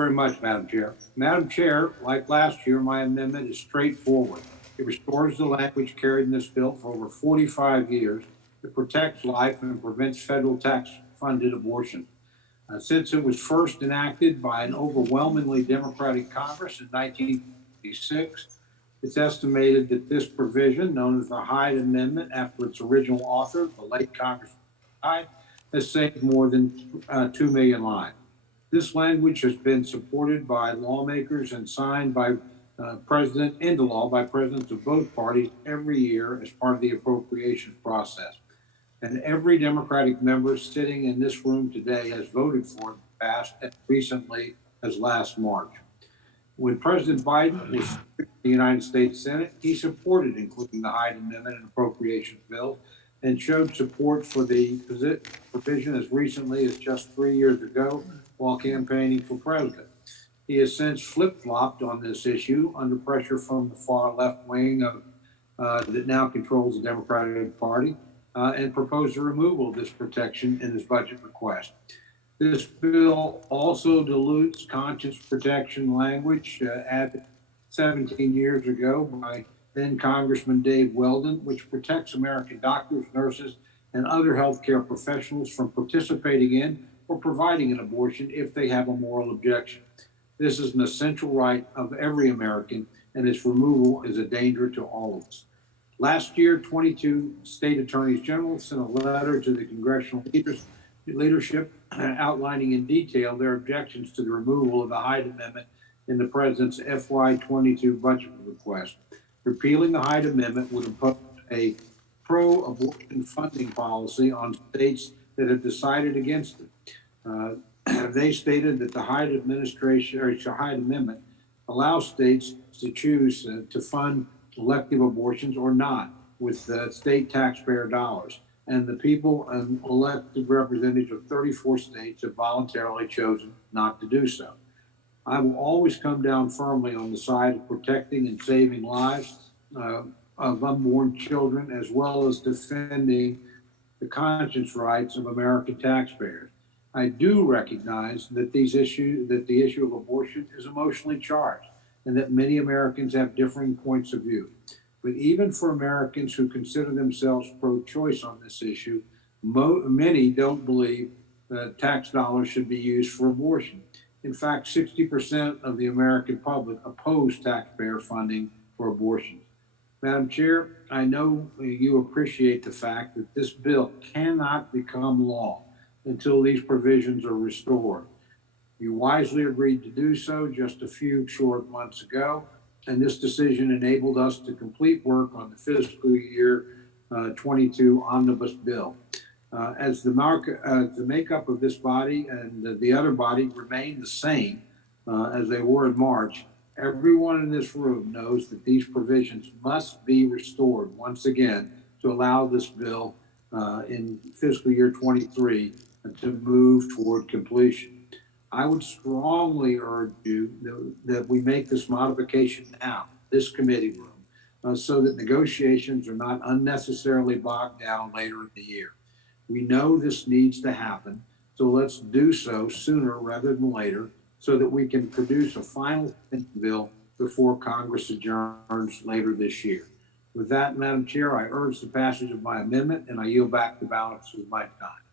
very much, Madam Chair. Madam Chair, like last year, my amendment is straightforward. It restores the language carried in this bill for over 45 years. It protects life and prevents federal tax-funded abortion. Since it was first enacted by an overwhelmingly Democratic Congress in 1956, it's estimated that this provision, known as the Hyde Amendment after its original author, the late Congressman Hyde, has saved more than 2 million lives. This language has been supported by lawmakers and signed by into law by presidents of both parties every year as part of the appropriations process. And every Democratic member sitting in this room today has voted for it in the past and recently as last March. When President Biden was in the United States Senate, he supported including the Hyde Amendment and appropriations bill and showed support for the provision as recently as just 3 years ago while campaigning for president. He has since flip-flopped on this issue under pressure from the far left wing that now controls the Democratic Party and proposed the removal of this protection in his budget request. This bill also dilutes conscience protection language added 17 years ago by then Congressman Dave Weldon, which protects American doctors, nurses, and other healthcare professionals from participating in or providing an abortion if they have a moral objection. This is an essential right of every American, and its removal is a danger to all of us. Last year, 22 state attorneys general sent a letter to the congressional leadership outlining in detail their objections to the removal of the Hyde Amendment in the president's FY22 budget request. Repealing the Hyde Amendment would impose a pro-abortion funding policy on states that have decided against it. They stated that the Hyde Amendment allows states to choose to fund elective abortions or not with state taxpayer dollars. And the people and elected representatives of 34 states have voluntarily chosen not to do so. I will always come down firmly on the side of protecting and saving lives of unborn children, as well as defending the conscience rights of American taxpayers. I do recognize that the issue of abortion is emotionally charged and that many Americans have differing points of view. But even for Americans who consider themselves pro-choice on this issue, many don't believe that tax dollars should be used for abortion. In fact, 60% of the American public oppose taxpayer funding for abortions. Madam Chair, I know you appreciate the fact that this bill cannot become law until these provisions are restored. You wisely agreed to do so just a few short months ago, and this decision enabled us to complete work on the fiscal year 22 omnibus bill. As the makeup of this body and the other body remain the same as they were in March, everyone in this room knows that these provisions must be restored once again to allow this bill in fiscal year 23 to move toward completion. I would strongly urge you that we make this modification now, this committee room, so that negotiations are not unnecessarily bogged down later in the year. We know this needs to happen, so let's do so sooner rather than later so that we can produce a final bill before Congress adjourns later this year. With that, Madam Chair, I urge the passage of my amendment and I yield back the balance of my time.